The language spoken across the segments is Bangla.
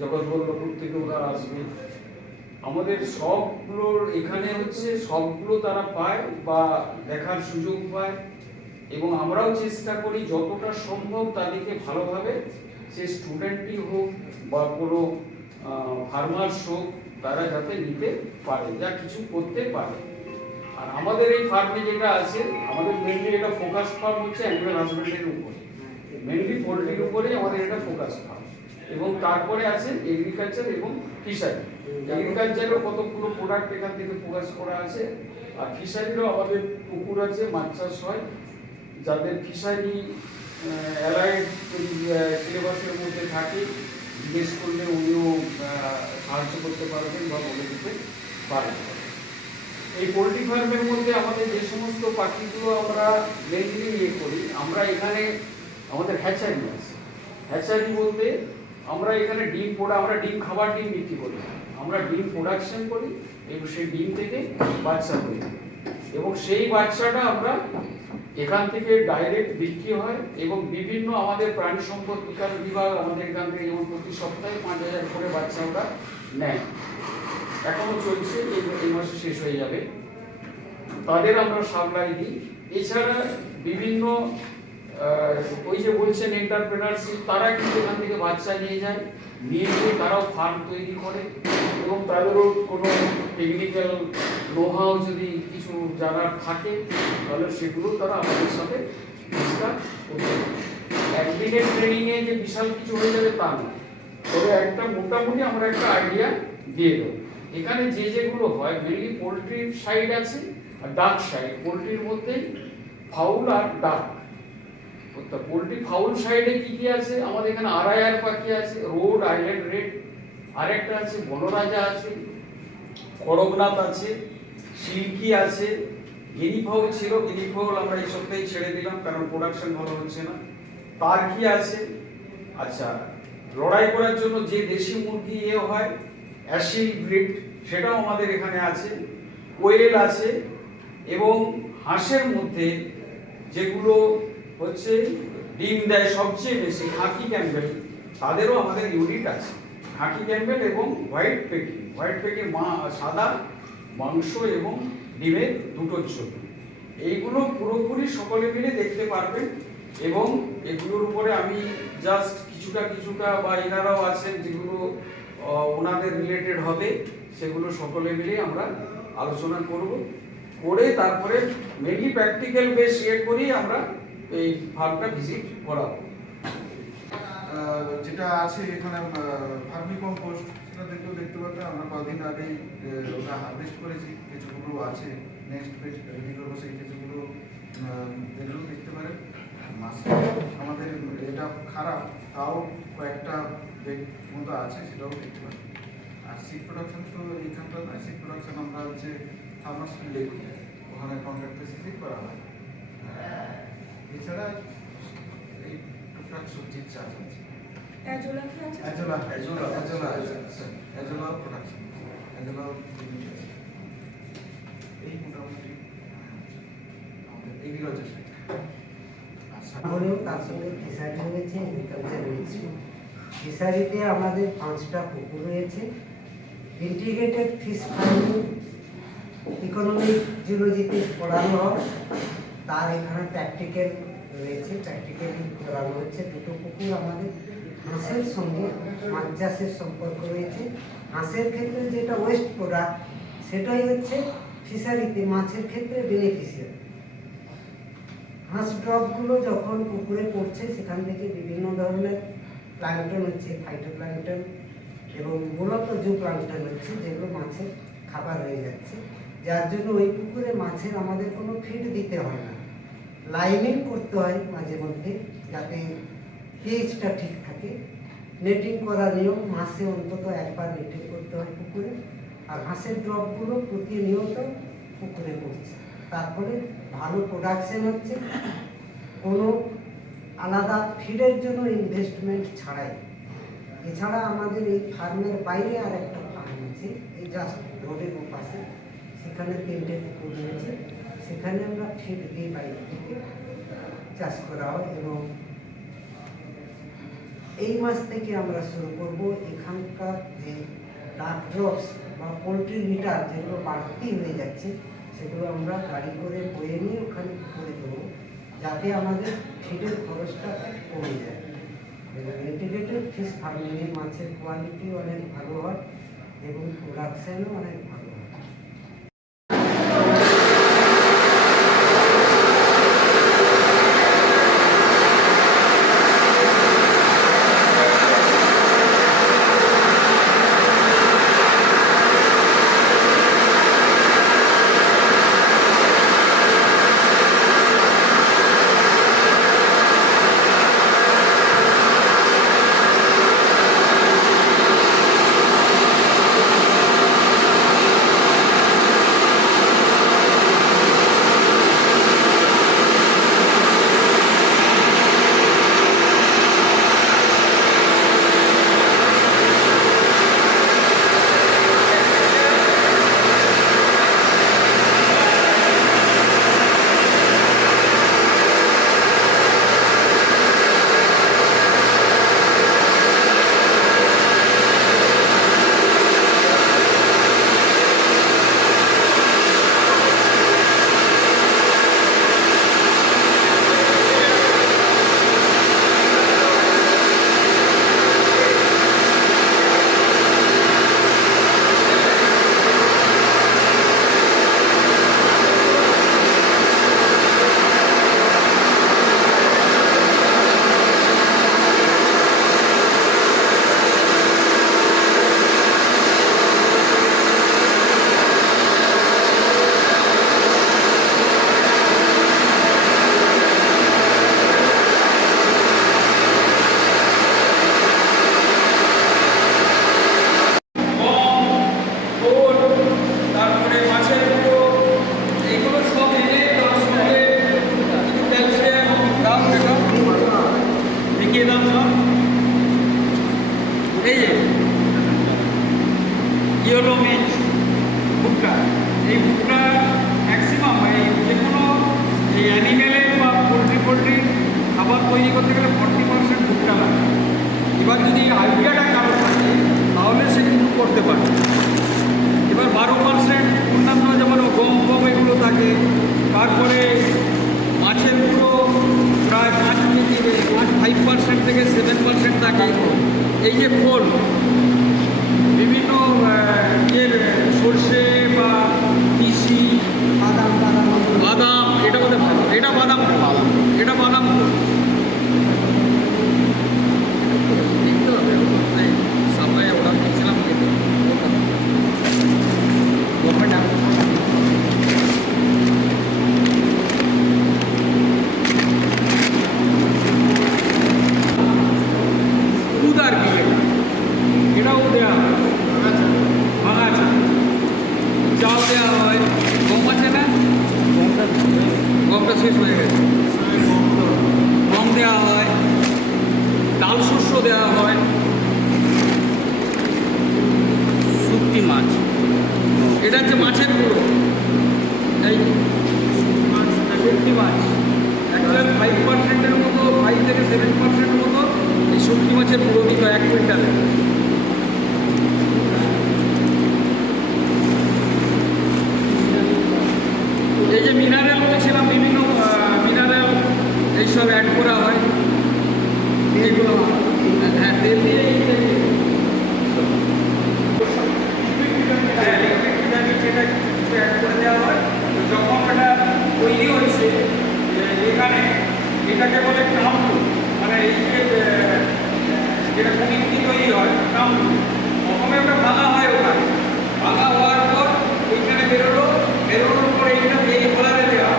জগৎবল্লভপুর থেকেও তারা আসবে। আমাদের সবগুলোর এখানে হচ্ছে সবগুলো তারা পায় বা দেখার সুযোগ পায়, এবং আমরাও চেষ্টা করি যতটা সম্ভব তাদেরকে ভালোভাবে, সে স্টুডেন্টই হোক বা কোনো ফার্মার্স হোক, তারা যাতে নিতে পারে, যা কিছু করতে পারে। আর আমাদের এই ফার্মে যেটা আছে, আমাদের মেনলি এটা ফোকাস ফার্ম হচ্ছে অ্যানিমাল হাজবেন্ডারির উপরে, মেনলি পোলট্রির উপরেই আমাদের এটা ফোকাস ফার্ম। এবং তারপরে আছে এগ্রিকালচার এবং ফিশারি। এগ্রিকালচারেও কতগুলো প্রোডাক্ট এখান থেকে ফোকাস করা আছে। আর ফিশারিরও আমাদের পুকুর আছে, মাছ চাষ হয়। যাদের ফিশারি অ্যালাইড সিলেবাসের মধ্যে থাকে, জিজ্ঞেস করলে উনিও সাহায্য করতে পারবেন বা বলে দিতে পারবেন। এই পোলট্রি ফার্মের মধ্যে আমাদের যে সমস্ত পাখিগুলো আমরা মেনলি করি, আমরা এখানে আমাদের হ্যাচারি আছে। হ্যাচারি বলতে আমরা এখানে আমরা ডিম খাবার ডিম বিক্রি করি, আমরা ডিম প্রোডাকশন করি এবং সেই ডিম থেকে বাচ্চা তৈরি করি, এবং সেই বাচ্চাটা আমরা এখান থেকে ডাইরেক্ট বিক্রি হয়। এবং বিভিন্ন আমাদের প্রাণী সম্পদ বিকাশ বিভাগ আমাদের এখান থেকে যেমন প্রতি সপ্তাহে 5,000 করে বাচ্চা ওরা নেয়, এখনো চলছে, এই মাসে শেষ হয়ে যাবে। তাদের আমরা সাপ্লাই দিই। এছাড়া বিভিন্ন ওই যে বলছেন এন্টারপ্রেনারশিপ, তারা কিন্তু এখান থেকে বাচ্চা নিয়ে যায়, নিয়ে গিয়ে তারাও ফার্ম তৈরি করে, এবং তাদেরও কোনো টেকনিক্যাল নোহাও যদি কিছু জানার থাকে তাহলে সেগুলো তারা আমাদের সাথে ডিসকাস করতে পারে। একদিনের ট্রেনিংয়ে যে বিশাল কিছু হয়ে যাবে তা না, তবে একটা মোটামুটি আমরা একটা আইডিয়া দিয়ে দেবো। এখানে যেগুলো হয় মেনলি পোলট্রির সাইড আছে আর ডাক সাইড। পোলট্রির মধ্যে ফাউল আর ডাক। পোলট্রি ফাউল সাইডে কি কি আছে, আমাদের এখানে আড়াইয়ার পাখি আছে, রোড আইল্যান্ড রেড, আরেকটা আছে বনরাজা আছে, করকনাথ আছে, সিল্কি আছে, গিনি ফাউল ছিল, গিনি ফাউল আমরা এই সপ্তাহে ছেড়ে দিলাম কারণ প্রোডাকশন ভালো হচ্ছে না। টার্কি আছে। আচ্ছা, লড়াই করার জন্য যে দেশি মুরগি হয় অ্যাশিল ব্রিড, সেটাও আমাদের এখানে আছে। কোয়েল আছে, এবং হাঁসের মধ্যে যেগুলো হচ্ছে ডিম দেয় সবচেয়ে বেশি, খাকি ক্যাম্বেল, তাদেরও আমাদের ইউনিট আছে। খাকি ক্যাম্বেল এবং হোয়াইট পেকি। হোয়াইট পেকি সাদা মাংস এবং ডিমের দুটোর জন্য। এইগুলো পুরোপুরি সকলে মিলে দেখতে পারবেন, এবং এগুলোর উপরে আমি জাস্ট কিছুটা বা এনারাও আছেন যেগুলো ওনাদের রিলেটেড হবে, সেগুলো সকলে মিলে আমরা আলোচনা করব, করে তারপরে মেনলি প্র্যাকটিক্যাল বেস করি আমরা এই ফার্মটা ভিজিট করাবো। যেটা আছে এখানে ভার্মি কম্পোস্ট, সেটা দেখতে পাবেন। আমরা কদিন আগেই ওটা হারভেস্ট করেছি, কিছুগুলো আছে, নেক্সট পেজ রেডি করবো, সেই কিছুগুলো এগুলো দেখতে পারেন। মাসে আমাদের এটা খারাপ, তাও কয়েকটা বেড মতো আছে, সেটাও দেখতে পারেন। আর সিড প্রোডাকশন তো এইখানটা নয়, সিড প্রোডাকশন আমরা হচ্ছে ফার্মার্স ফিল্ডে করি, ওখানে কন্ট্রাক্ট বেসিসে করা হয়। এছাড়া এই টুকটাক সবজির চাষ আছে, অ্যাজোলা প্রোডাকশন, এই মোটামুটি আমাদের এগ্রিকালচার তার সঙ্গে ফিশারি রয়েছে, এগ্রিকালচার রয়েছে। ফিশারিতে আমাদের 5টা পুকুর রয়েছে। ইন্টিগ্রেটেড ফিশ ফার্মিং ইকোনমিক জিওলজিতে পড়ানো হয়, তার এখানে প্র্যাকটিক্যাল রয়েছে, প্র্যাকটিক্যালি করানো হচ্ছে। 2টো পুকুর আমাদের হাঁসের সঙ্গে মাছ চাষের সম্পর্ক রয়েছে। হাঁসের ক্ষেত্রে যেটা ওয়েস্ট প্রোডাক্ট, সেটাই হচ্ছে ফিশারিতে মাছের ক্ষেত্রে বেনিফিশিয়ারি। হাঁস ড্রপগুলো যখন পুকুরে পড়ছে, সেখান থেকে বিভিন্ন ধরনের প্ল্যাঙ্কটন হচ্ছে, ফাইটোপ্ল্যাঙ্কটন এবং মূলত জু প্ল্যাঙ্কটন হচ্ছে, যেগুলো মাছের খাবার হয়ে যাচ্ছে, যার জন্য ওই পুকুরে মাছের আমাদের কোনো ফিড দিতে হয় না। লাইনিং করতে হয় মাঝে মধ্যে, যাতে পিএইচটা ঠিক থাকে। নেটিং করার নিয়ম, মাসে অন্তত একবার নেটিং করতে হয় পুকুরে। আর হাঁসের ড্রপগুলো প্রতিনিয়ত পুকুরে পড়ছে, তারপরে ভালো প্রোডাকশন হচ্ছে, কোনো আলাদা ফিডের জন্য ইনভেস্টমেন্ট ছাড়াই। এছাড়া আমাদের এই ফার্মের বাইরে আর একটা ফার্ম আছে, এই জাস্ট রোডের পাশে, সেখানে 3টে পুকুর রয়েছে। সেখানে আমরা ফিড দিয়ে বাইরে থেকে চাষ করা হয়, এবং এই মাস থেকে আমরা শুরু করব এখানকার যে ডাক ড্রপস বা পোলট্রি লিটার যেগুলো বাড়তি হয়ে যাচ্ছে সেগুলো আমরা গাড়ি করে বয়ে নিয়ে ওখানে করে দেবো, যাতে আমাদের ফিডের খরচটা কমে যায়। এবং ইন্টিগ্রেটেড ফিশ ফার্মিংয়ে মাছের কোয়ালিটি অনেক ভালো হয় এবং প্রোডাকশানও অনেক ভালো হয়। তারপরে মাছের গুঁড়ো, এগুলো সব এনে তার সঙ্গে ক্যালসিয়াম দাম দেখিয়ে দাম সব। এই যে ইয়েলো মিচ ভুট্টা, এই ভুট্টা ম্যাক্সিমাম এই যে কোনো এই অ্যানিমেলের বা পোলট্রি খাবার তৈরি করতে গেলে 40% ভুট্টা লাগে। এবার যদি আইডিয়াটা কারো থাকে তাহলে সে কিন্তু করতে পারে। এবার 12% অন্যান্য যেমন গম এগুলো থাকে, তারপরে মাছের গুঁড়ো প্রায় 5% থেকে 7% থাকে। এই যে খোল বিভিন্ন ইয়ের সর্ষে বা তিসি, বাদাম, এটা বলতে ভালো, এটা বাদাম, এটা বাদাম দেখতে হবে। সাপ্লাই অর্ডার দিয়েছিলাম উদার কি এটাও দেওয়া হয়, ভাঙা চাল দেওয়া হয়, গম আছে না, গমটা শেষ হয়ে গেছে, গম দেওয়া হয়, ডাল শস্য দেওয়া হয়, শুটকি মাছ, এটা হচ্ছে মাছের গুঁড়ো। এই শুটকি মাছ অ্যাকচুয়াল 5%-এর মতো, 5 থেকে 7% মতো এই শুটকি মাছের গুঁড়ো দিত 1 কুইন্টালে। এই যে মিনারেল বলেছিলাম, বিভিন্ন মিনারেল এইসব অ্যাড করা হয়, এগুলো হ্যাঁ তেল দিয়ে সেটা কিছু অ্যাড করে দেওয়া হয়। যখন এটা তৈরি হচ্ছে এখানে, এটাকে বলে কামড়ু, মানে এই যে যেটা কমিটি তৈরি হয় কামড়ু, প্রথমে ওটা ভাঙা হয়, ওখানে ভাঙা হওয়ার পর এইখানে বেরোনোর পর এইটা এই হোলারে দেওয়া,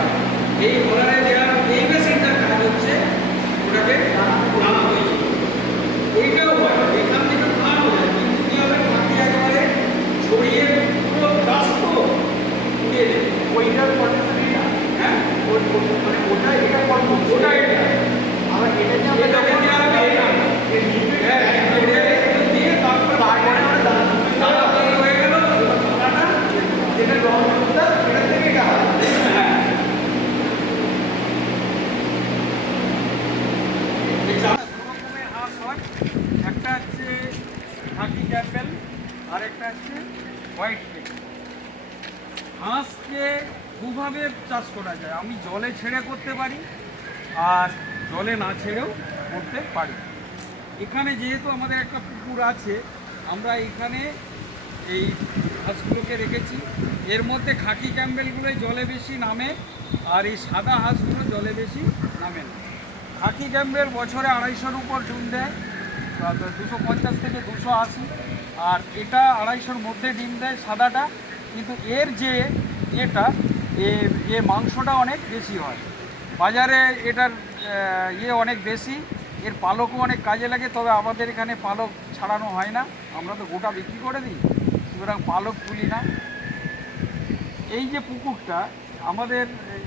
এই হোলারে দেওয়ার এই মেশিনটার কাজ হচ্ছে ওটাকে টানা তৈরি। এইটাও হয়, এখান থেকে টান হয়ে যায়, কিন্তু কী হবে মাটি একবারে ছড়িয়ে পুরো রাস্ত উড়িয়ে দেবে। ওইটার পদ্ধতিটা হ্যাঁ মানে ওটা এটা ওটা এটা আবার এটাকে দেওয়া হবে এটা দিয়ে তারপরে হয়ে গেল যেটা খাকি ক্যাম্পেল, আর একটা হচ্ছে হোয়াইট পেকিং। হাঁসকে দুভাবে চাষ করা যায়, আমি জলে ছেড়ে করতে পারি আর জলে না ছেড়েও করতে পারি। এখানে যেহেতু আমাদের একটা পুকুর আছে, আমরা এখানে এই হাঁসগুলোকে রেখেছি। এর মধ্যে খাকি ক্যাম্বেলগুলোই জলে বেশি নামে, আর এই সাদা হাঁসগুলো জলে বেশি নামে না। খাকি ক্যাম্বেল বছরে 250-র উপর ডিম দেয়, 250 থেকে 280, আর এটা 250-র মধ্যে ডিম দেয় সাদাটা। কিন্তু এর যে মাংসটা অনেক বেশি হয়, বাজারে এটার অনেক বেশি, এর পালকও অনেক কাজে লাগে। তবে আমাদের এখানে পালক ছাড়ানো হয় না, আমরা তো গোটা বিক্রি করে দিই, সুতরাং পালক তুলি না। এই যে পুকুরটা আমাদের,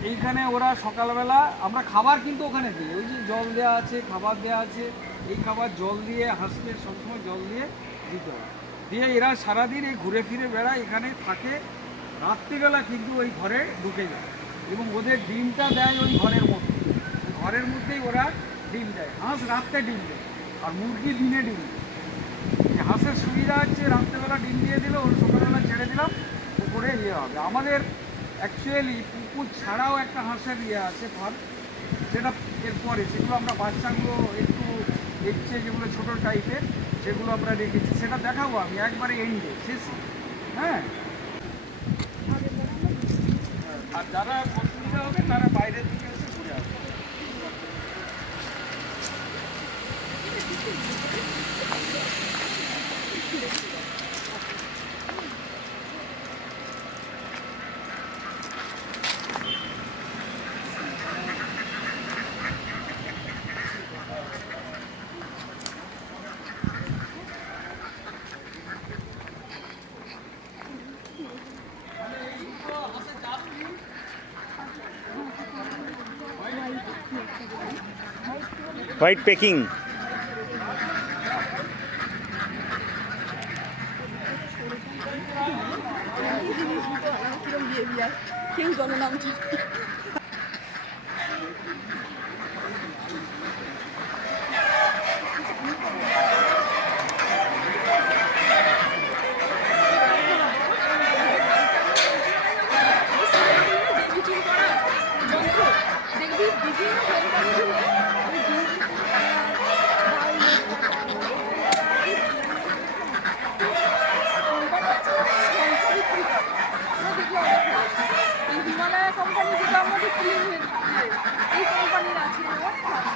এইখানে ওরা সকালবেলা আমরা খাবার কিন্তু ওখানে দিই, ওই যে জল দেওয়া আছে, খাবার দেওয়া আছে, এই খাবার জল দিয়ে হাঁসকে সবসময় জল দিয়ে দিতে হয়। দিয়ে এরা সারাদিন এই ঘুরে ফিরে বেড়ায়, এখানে থাকে। রাত্রিবেলা কিন্তু ওই ঘরে ঢুকে যায় এবং ওদের ডিমটা দেয় ওই ঘরের মধ্যে, ঘরের মধ্যেই ওরা ডিম দেয়। হাঁস রাত্রে ডিম দেয় আর মুরগি দিনে ডিম দেয়। হাঁসের সুবিধা হচ্ছে রাত্রেবেলা ডিম দিয়ে দিল, ওর সকালবেলা ছেড়ে দিলাম, পুকুরে হবে। আমাদের অ্যাকচুয়ালি পুকুর ছাড়াও একটা হাঁসের আছে ফার্ম, সেটা এরপরে সেগুলো আমরা বাচ্চাগুলো একটু দেখছে, যেগুলো ছোটো টাইপের, সেগুলো আমরা রেখেছি, সেটা দেখাবো আমি একবারে এন্ডে শেষে। হ্যাঁ, আর যারা অসুবিধা হবে তারা বাইরের দিকে এসে ঘুরে আসবে। White packing. কেউ জননাম হিমালয়া কোম্পানি, যেটা আমাদের এই কোম্পানির আছে অনেক আছে।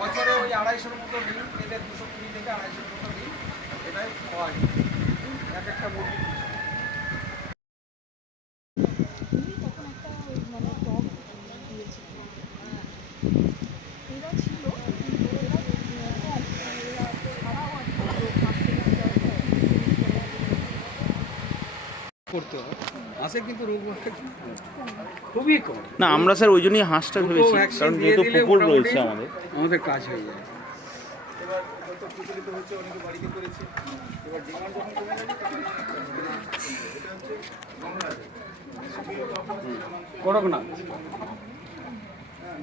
বছরে ওই 250-র মতো ডিম, এদের 220 থেকে 250-র মতো ডিম এটাই পাওয়া যায় এক একটা মুরগি। মানে টক দিয়েছে, এরা ছিল এরা কম, এরা ছাড়াও আর করতে হয়। হাঁসের কিন্তু রোগ খুবই কম। না, আমরা স্যার ওই জন্যই হাঁসটা দুটো ভেবেছি, ভ্যাকসিন কারণ দিয়ে যেহেতু দিলে পুকুর মোটামুটি রয়েছে আমাদের কাজ হয়ে যায়। এবার হয়তো প্রচলিত হচ্ছে, অনেকে বাড়িতে করেছে, এবার ডিমান্ড যখন কমে যাবে তখন এটা হচ্ছে গঙ্গরাজ করকনাথ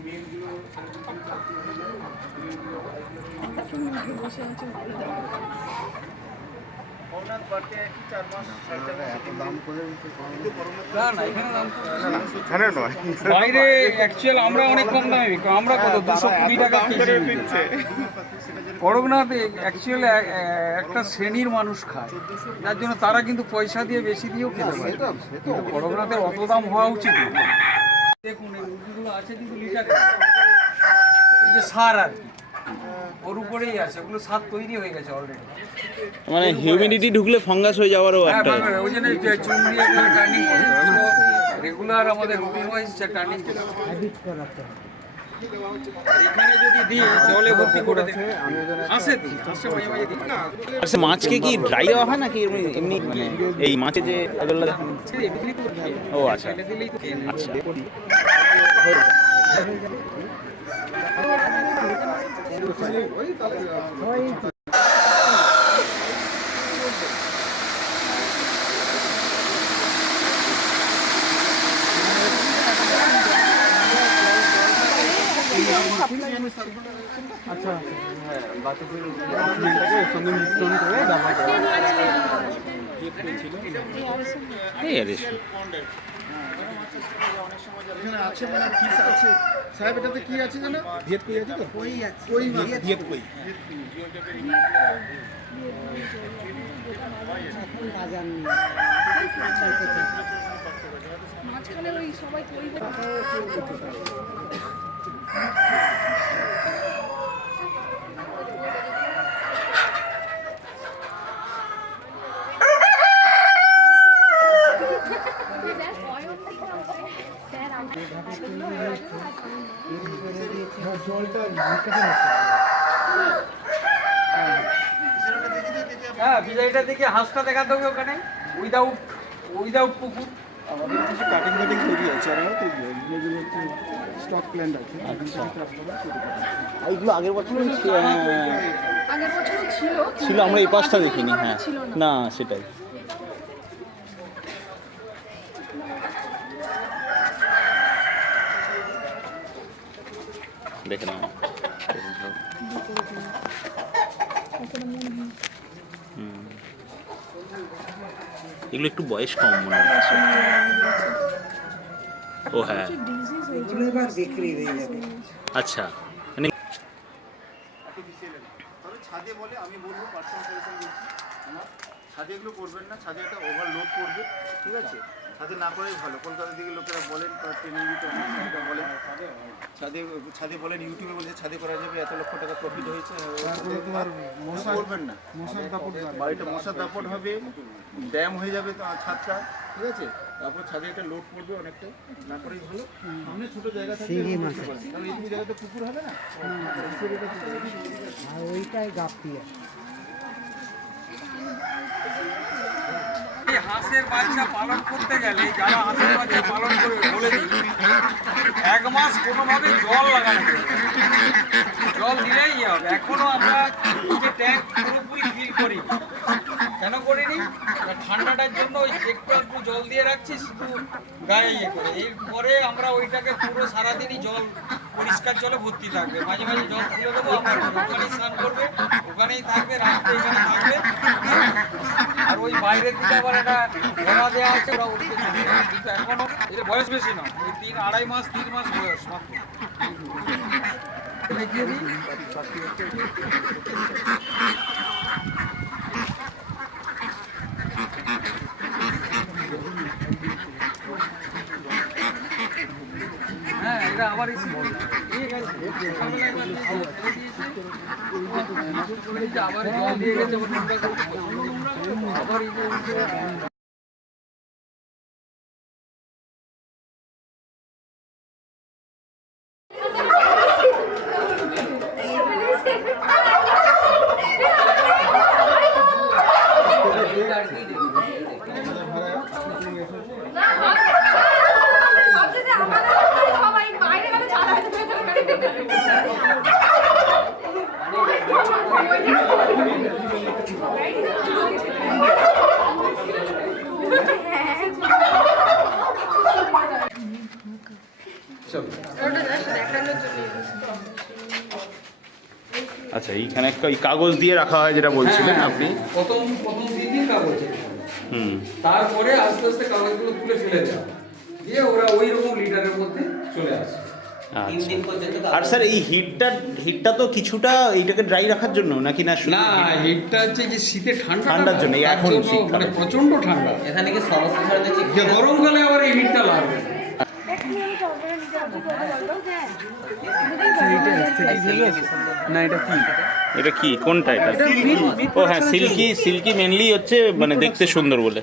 মেনগুলো বসে আছে ভালো দেখা করোনার বাড়তে 4 মাস 4.5 মাস এত দাম করে কিন্তু করোনার না না, এখানে দাম এখানে নয়, বাইরে অ্যাকচুয়াল আমরা অনেক কম দামে বিক্রি, আমরা কত 220 টাকা কেজি দিচ্ছে। করকনাথ অ্যাকচুয়ালি একটা শ্রেণীর মানুষ খায়, যার জন্য তারা কিন্তু পয়সা দিয়ে বেশি দিয়েও খেতে পারে, কিন্তু করকনাথের অত দাম হওয়া উচিত না। দেখুন এই মুরগিগুলো আছে কিন্তু লিটার, এই যে সার আর কি, ওর উপরেই আছে, ওগুলো ছাদ তৈরি হয়ে গেছে অলরেডি। মানে হিউমিডিটি ঢুকলে ফাঙ্গাস হয়ে যাওয়ারও হ্যাঁ, একটা ওই জন্য চুমড়ি এগুলো টার্নিং করতে হবে। ওগুলো রেগুলার আমাদের রুটিন ওয়াইজ টার্নিং করতে হবে। হ্যাবিট করাতে হবে। আর এখানে যদি দিই জলে ভর্তি করে দেবে, আসে দিই, আসে মাঝে মাঝে দিই না। আচ্ছা, মাছকে কি ড্রাই দেওয়া হয় নাকি এমনি এমনি মানে এই মাছে যে এগুলো দেখেন? ও আচ্ছা ফেলে দিলেই তো খেয়ে নেবে। আচ্ছা। এই আর এসব। এখানে আছে মানে ফিস আছে সাহেব, এটাতে কি আছে জানো? ভিয়েত কই আছে তো? কই আছে, কই মাছ, ভিয়েত কই। এখন বাজার নেই। মাঝখানে ওই সবাই তৈরি হ্যাঁ, বিজয়টার দিকে হাঁসটা দেখাতে হবে ওখানে, উইদাউট পুকুর। আমাদের কিছু কাটিং তৈরি আছে, আর যেগুলো একটু স্টক প্ল্যান আছে। এইগুলো আগের বছর আগের বছর ছিল ছিল, আমরা এই পাশটা দেখিনি। হ্যাঁ, ছিল না। না সেটাই। দেখে নাও। হুম। এগুলো একটু বয়স কম মনে হচ্ছে। ও হ্যাঁ, এগুলো এবার বিক্রি হয়ে যাবে। আচ্ছা মানে তবে ছাদে বলে, আমি বলবো পার্সোনাল সাজেশন দিচ্ছি, আমার ছাদে এগুলো করবেন না, ছাদে একটা ওভারলোড করবে, ঠিক আছে? ছাদে না করাই ভালো। কলকাতার দিকে লোকেরা বলেন, ট্রেনিং দিতে বলেন, ছাদে বলেন, ইউটিউবে বলছে ছাদে করা যাবে, এত লক্ষ টাকা প্রফিট হয়েছে। করবেন না, বাড়িটা মশার দাপট হবে, ড্যাম হয়ে যাবে ছাদটা, ঠিক আছে? তারপর ছাদে একটা লোড পড়বে অনেকটা, না করেই ভালো। সামনে ছোট জায়গা থাকলে শিঙি মাছ। কারণ এইটুকু জায়গাতে পুকুর হবে না। আর ওইটাই গাপ্পি আছে। এই হাঁসের বাচ্চা পালন করতে গেলে যারা হাঁসের বাচ্চা পালন করবে বলে দিই, 1 মাস কোনোভাবে জল লাগানো যাবে না। জল দিলেই হবে। এখনো আমরা যে ট্যাঙ্ক পুরোপুরি ফিল করি, কেন করিনি? ঠান্ডাটার জন্য ওই একটু জল দিয়ে রাখছি শুধু গায়ে ইয়ে করে। এরপরে আমরা ওইটাকে পুরো সারাদিনই জল, পরিষ্কার জলে ভর্তি থাকবে। মাঝে মাঝে জল খুলে দেবো, আমরা ওখানেই স্নান করবে, ওখানেই থাকবে, রাত্রে এখানে থাকবে। আর ওই বাইরের দিকে আবার একটা ঘোড়া দেওয়া আছে, ওরা উঠতে চলে যাবে। কিন্তু এখনো এর বয়স বেশি না, ওই 3-2.5 মাস 3 মাস বয়স মাত্র। দেখিয়ে দিই। হ্যাঁ, এটা আবার ঠিক আছে, সকালবেলা একবার ছেড়ে দিয়েছে, আবার জল দিয়ে গেছে, আবার এই যে সবাই বাইরে গেলে ছাড়া আচ্ছা, এইখানে একটা ওই কাগজ দিয়ে রাখা হয় যেটা বলছিলেন আপনি। প্রথম 3 দিন কাগজ, হুম। তারপরে আস্তে আস্তে কাগজগুলো তুলে ফেলে দেওয়া, দিয়ে ওরা ওই রকম লিটারের মধ্যে চলে আসে। আচ্ছা। আর স্যার এই হিটটা তো কিছুটা এইটাকে ড্রাই রাখার জন্য নাকি না? শুধু না, হিটটা হচ্ছে যে শীতে ঠান্ডার জন্য, এই এখন মানে শীতকালে। প্রচন্ড ঠান্ডা। এখানে কি সমস্ত ধরনের গরমকালে আবার এই হিটটা লাগবে। এক এটা কি কোনটা এটা? ও হ্যাঁ, সিল্কি। সিল্কি মেনলি হচ্ছে মানে দেখতে সুন্দর বলে।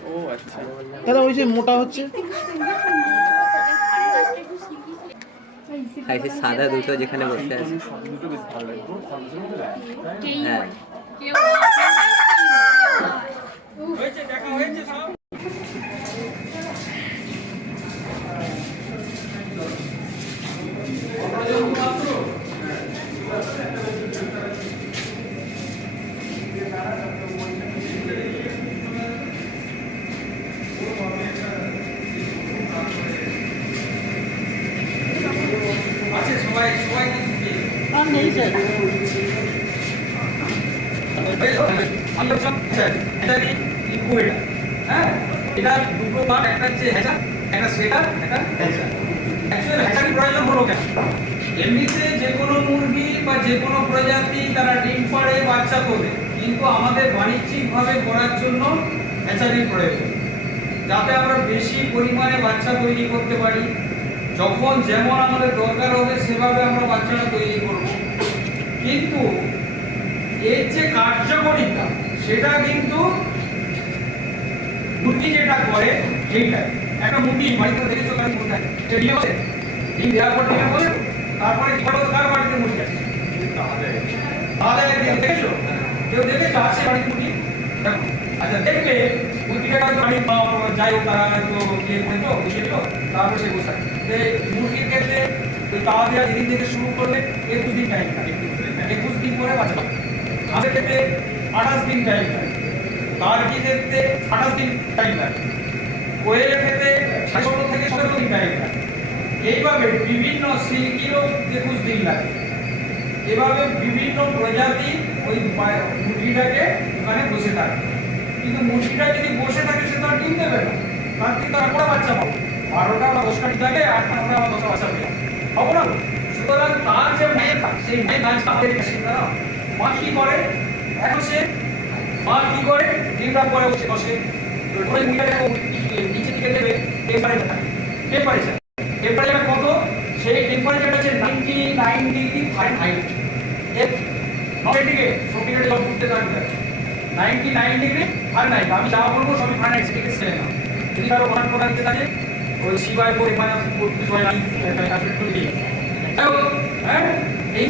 দাদা ওই যে মোটা হচ্ছে আর সেই সাদা দুটো যেখানে বসে আছে হ্যাঁ দেখা হয়েছে সব। আছে সবাই সবাই নেই স্যার আমরা সব এটা কি ইনকুবেটর। হ্যাঁ, এটা দুটো পার্ট, একটা হচ্ছে হ্যাচার, একটা সেটার, একটা হ্যাচার। অ্যাকচুয়ালি হ্যাচারের প্রয়োজন হলো কেন? এমনিতে যে কোনো মুরগি বা যে কোনো প্রজাতি তারা ডিম পাড়ে, বাচ্চা তোলে, কিন্তু আমাদের বাণিজ্যিকভাবে করার জন্য হ্যাচারির প্রয়োজন, যাতে আমরা বেশি পরিমাণে বাচ্চা তৈরি করতে পারি। যখন যেমন আমাদের দরকার হবে সেভাবে আমরা বাচ্চাটা তৈরি করব। কিন্তু এর যে কার্যকরিতা সেটা কিন্তু মুরগি যেটা করে সেইটাই। একটা মুরগি বাড়িতে দেখেছো কারণ কোথায় সে ডিম আছে, ডিম দেওয়ার পর ডিমে বলে তারপরে কি করো, কার বাড়িতে মুরগি আছে? আলাদা একদিন দেখেছো? কেউ দেখেছো আছে বাড়িতে মুরগি? দেখো, আচ্ছা দেখলে মুরগিটা বাড়ি যাই হোক তারা তো বিয়ে করতো, বসে দিল, তারপর সে বসে থাকে। মুরগির ক্ষেত্রে ওই তাওয়া দেওয়া যেদিন থেকে শুরু করলে 21 দিন টাইম লাগে, 21 দিন পরে বাচ্চা পাবে। হাঁসের ক্ষেত্রে 28 দিন টাইম লাগে, টার্কির ক্ষেত্রে 28 দিন টাইম লাগে, কোয়েলের ক্ষেত্রে 16 থেকে 17 দিন টাইম লাগে। এইভাবে বিভিন্ন সিল্কিরও 21 দিন লাগে। এভাবে বিভিন্ন প্রজাতি ওই মুরগিটাকে ওখানে বসে থাকে। কিন্তু মুরগিটা যদি বসে থাকে সে তো আর ডিম দেবে না, তার কিন্তু আর একটা বাচ্চা পাবো, 12টা বা 10টা ডিম থাকে, 8টা 9টা বা 10টা বাচ্চা পেয়ে পাবো না। সুতরাং তার যে মেয়ে থাকে সেই মেয়ে গাছটা আমাদের কাছে দাঁড়াও। মা কি করে? এখন সে মা কি করে? ডিমটা পরে বসে বসে ওই মুরগিটাকে নিচে দিকে দেবে টেম্পারেচার থাকে। টেম্পারেচার কত? সেই টেম্পারেচার হচ্ছে 99 ডিগ্রি ফারেনহাইট। এর নর্থে সবদিকে জল ফুটতে থাকবে 99 ডিগ্রি ফারেনহাইট। আমি যা বলবো সবই ফারেনহাইট থেকে ছেড়ে নাও। যদি কারো মনে করা দিতে থাকে ওই সিবাই করে মাইনাস 46 লাইন একটা কাপড় তুলে দিয়ে হ্যাঁ, এই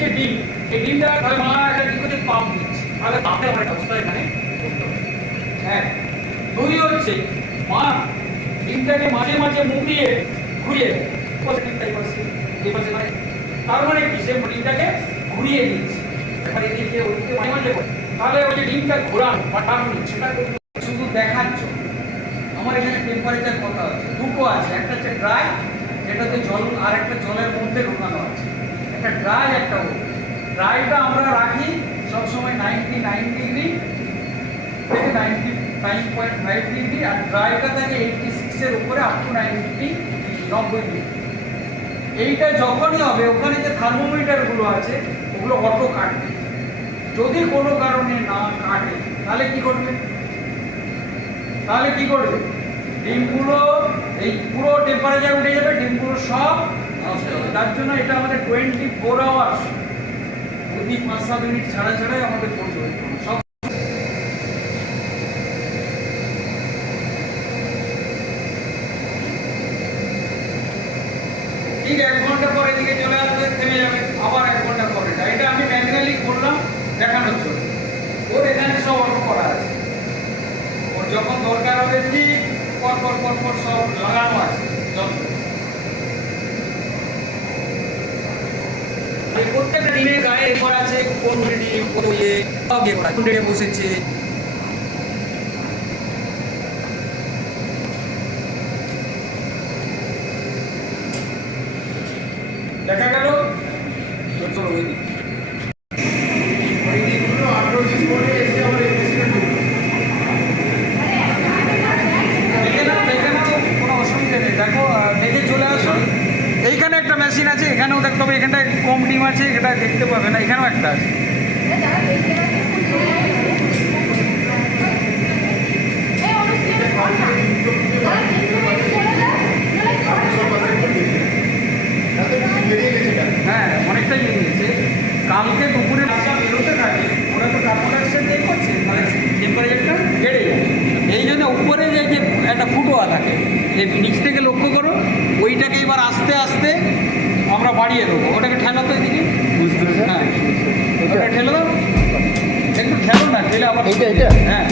যে ডিম, এই ডিমটা তাহলে মা একটা কি করছে, পাম্প দিচ্ছে, তাহলে তাতে আমার একটা অবস্থা এখানে করতে হবে। হ্যাঁ, দুই হচ্ছে মা ডিমটাকে মাঝে মাঝে মুড়িয়ে ঘুরিয়ে পজিটিভটাই করছে, এই পাশে মানে তার মানে কি সে ডিমটাকে ঘুরিয়ে দিচ্ছে, এখানে দিকে ওইদিকে মাঝে মাঝে করে, তাহলে ওই যে ডিমটা ঘোরানো বা টার্নিং সেটা শুধু দেখার জন্য। আমার এখানে টেম্পারেচার কত আছে? দুটো আছে, একটা হচ্ছে ড্রাই যেটাতে জল, আর একটা জলের মধ্যে ঢোকানো আছে, একটা ড্রাই একটা ওপেন। ড্রাইটা আমরা রাখি সবসময় 99 ডিগ্রি থেকে 99.5 ডিগ্রি, আর ড্রাইটা থাকে 86 এর উপরে আপ টু 90 ডিগ্রি। এইটা যখনই হবে ওখানে যে থার্মোমিটারগুলো আছে ওগুলো অটো কাটবে। যদি কোনো কারণে না কাটে তাহলে কি করবে? ডিমগুলো এই পুরো টেম্পারেচার উঠে যাবে, ডিমগুলো সব নষ্ট হবে। তার জন্য এটা আমাদের 24 আওয়ার্স প্রতি 5-7 মিনিট ছাড়া ছাড়াই আমাদের পর্যবেক্ষণ সব। ঠিক 1 ঘন্টা পরে দিকে চলে আসবে, থেমে যাবে, আবার 1 ঘন্টা পরে। এটা আমি ম্যানুয়ালি করলাম দেখানোর জন্য। ওর এখানে সব অল্প করা আছে, ওর যখন দরকার হবে ঠিক পর সব লাগানো আছে যন্ত্র। প্রত্যেকটা ডিমের গায়ে এরপর আছে কোন ডিম কত ইয়ে সব ইয়ে করা, কোন ডেটে বসেছে। দেখা গেল চলো ওই দিক এইখানে একটা মেশিন আছে, এখানেও দেখতে হবে, এখানটা কম ডিম আছে, এটা দেখতে পাবে না, এখানেও একটা আছে। খেলে আবার এইটা? হ্যাঁ